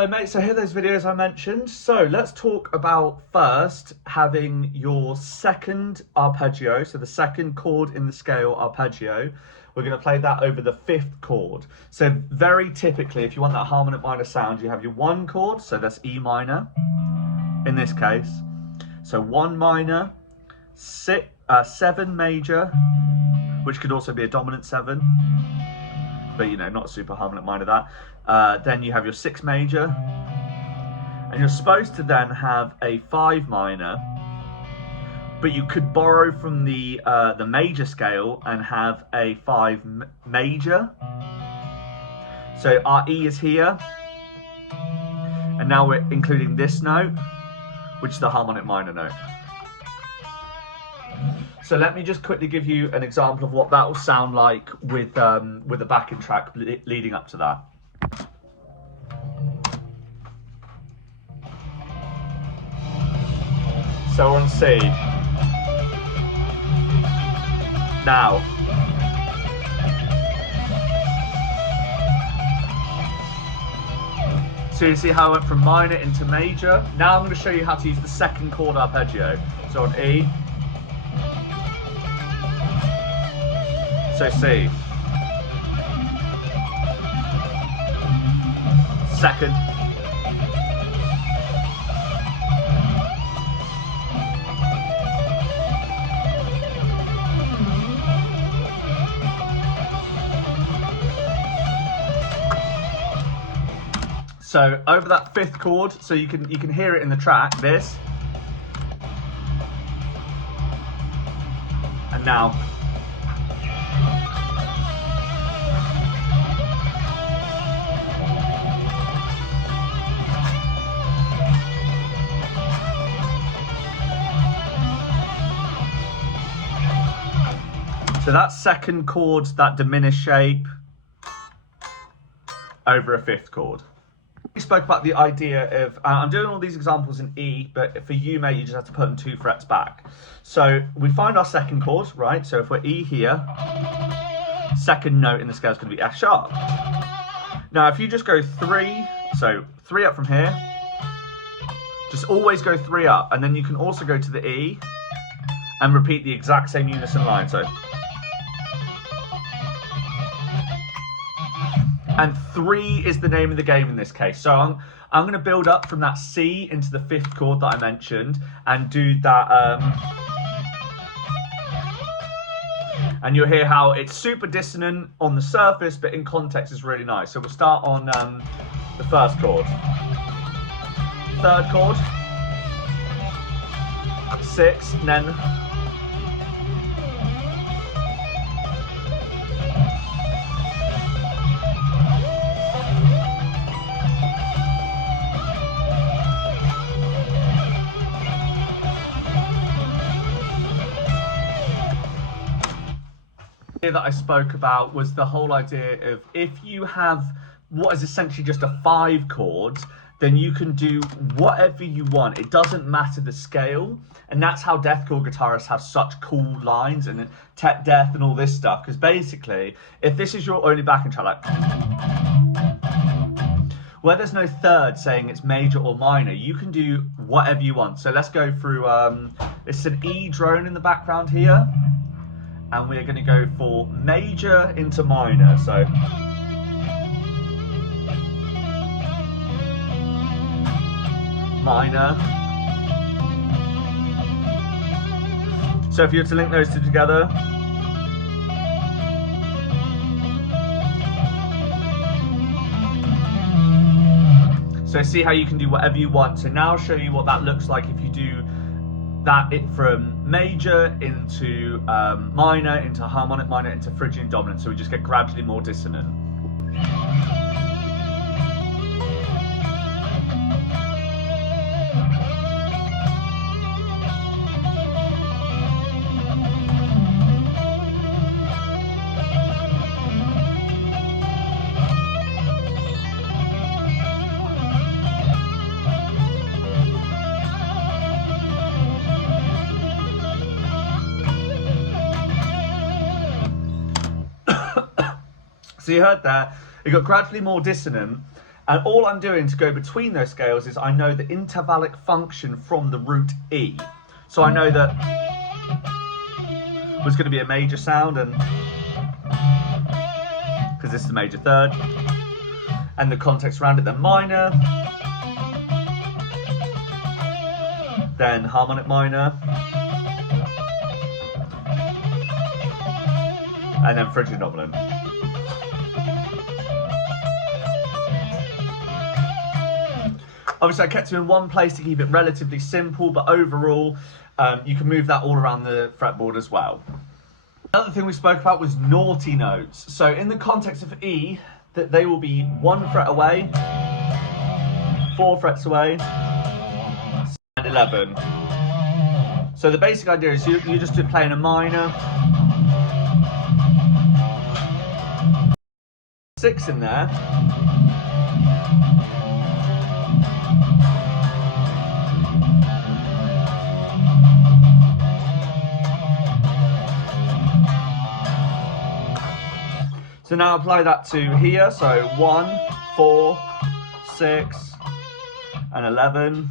Hello mate, so here are those videos I mentioned. So let's talk about first having your second arpeggio, so the second chord in the scale arpeggio. We're going to play that over the fifth chord. So very typically, if you want that harmonic minor sound, you have your one chord, so that's E minor in this case. So 1 minor, 7 major, which could also be a dominant 7. But you know, not a super harmonic minor that. Then you have your 6 major, and you're supposed to then have a 5 minor, but you could borrow from the major scale and have a 5 major. So our E is here, and now we're including this note, which is the harmonic minor note. So let me just quickly give you an example of what that will sound like with the backing track leading up to that. So we're on C. Now. So you see how I went from minor into major. Now I'm going to show you how to use the second chord arpeggio. So on E. So C. Second. So over that fifth chord, so you can hear it in the track, this. And now. So that second chord, that diminished shape, over a fifth chord. We spoke about the idea of, I'm doing all these examples in E, but for you, mate, you just have to put them 2 frets back. So we find our second chord, right? So if we're E here, second note in the scale is going to be F sharp. Now, if you just go 3, so 3 up from here, just always go 3 up, and then you can also go to the E and repeat the exact same unison line. So. And 3 is the name of the game in this case. So I'm going to build up from that C into the fifth chord that I mentioned and do that. And you'll hear how it's super dissonant on the surface, but in context is really nice. So we'll start on the first chord. Third chord. 6, and then. That I spoke about was the whole idea of if you have what is essentially just a 5 chord, then you can do whatever you want. It doesn't matter the scale, and that's how deathcore guitarists have such cool lines and tech death and all this stuff. Because basically, if this is your only backing track, like where there's no third saying it's major or minor, you can do whatever you want. So let's go through. It's an E drone in the background here. And we're going to go for major into minor. So minor. So if you were to link those two together. So see how you can do whatever you want. So now I'll show you what that looks like if you do that from major into minor, into harmonic minor, into Phrygian dominant. So we just get gradually more dissonant. So you heard that, it got gradually more dissonant, And all I'm doing to go between those scales is I know the intervallic function from the root E. So I know that was going to be a major sound, and because this is the major third, and the context around it, then minor, then harmonic minor, and then frigid dominant. Obviously I kept it in one place to keep it relatively simple, but overall you can move that all around the fretboard as well. Another thing we spoke about was naughty notes. So in the context of E, that they will be 1 fret away, 4 frets away, and 11. So the basic idea is you just do playing a minor, 6 in there, so now apply that to here, so 1, 4, 6, and 11.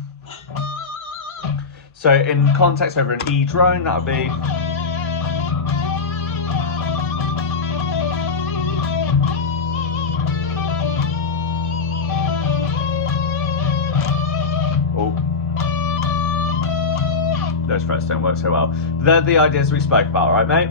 So in context over an E drone, that would be those frets don't work so well. They're the ideas we spoke about, right, mate?